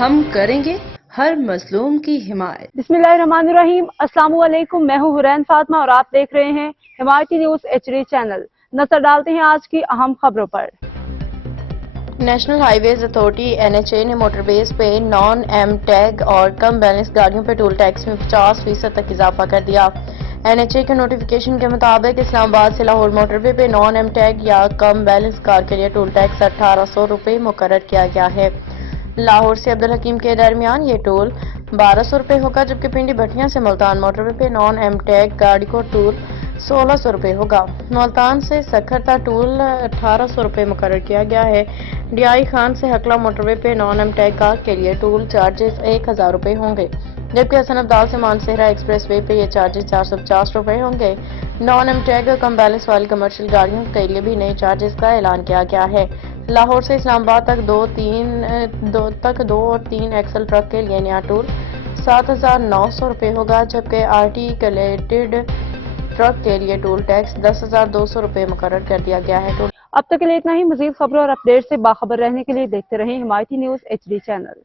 ہم کریں گے ہر مظلوم کی حمایت۔ بسم اللہ الرحمن الرحیم۔ السلام علیکم، میں ہوں حرین فاطمہ اور آپ دیکھ رہے ہیں حمایتی نیوز HD چینل۔ نظر ڈالتے ہیں آج کی اہم خبروں پر۔ نیشنل ہائی ویز اتھارٹی NHA نے موٹر ویز پہ نان ایم ٹیگ اور کم بیلنس گاڑیوں پہ ٹول ٹیکس میں 50% تک اضافہ کر دیا۔ NHA کے نوٹیفیکیشن کے مطابق اسلام آباد سے لاہور موٹر وے پہ نان ایم ٹیگ یا کم بیلنس کار کے لیے ٹول ٹیکس 1800 روپے مقرر کیا گیا ہے۔ لاہور سے عبدالحکیم کے درمیان یہ ٹول 1200 روپے ہوگا، جبکہ پنڈی بھٹیاں سے ملتان موٹر وے پہ نان ایم ٹیگ گاڑی کو ٹول 1600 روپے ہوگا۔ ملتان سے سکھر تا ٹول 1800 روپے مقرر کیا گیا ہے۔ ڈیائی خان سے ہکلا موٹر وے پہ نان ایم ٹیگ کار کے لیے ٹول چارجز 1000 روپے ہوں گے، جبکہ حسن عبدال سے مانسہرہ ایکسپریس وے پہ یہ چارجز 450 روپے ہوں گے۔ نان ایم ٹیگ کم بیلنس والی کمرشل گاڑیوں کے لیے بھی نئے چارجز کا اعلان کیا گیا ہے۔ لاہور سے اسلام آباد تک دو اور تین ایکسل ٹرک کے لیے نیا ٹول 7900 روپے ہوگا، جبکہ آرٹیکلیٹڈ ٹرک کے لیے ٹول ٹیکس 10200 روپے مقرر کر دیا گیا ہے۔ اب تک کے لیے اتنا ہی۔ مزید خبروں اور اپڈیٹ سے باخبر رہنے کے لیے دیکھتے رہیں حمایتی نیوز HD چینل۔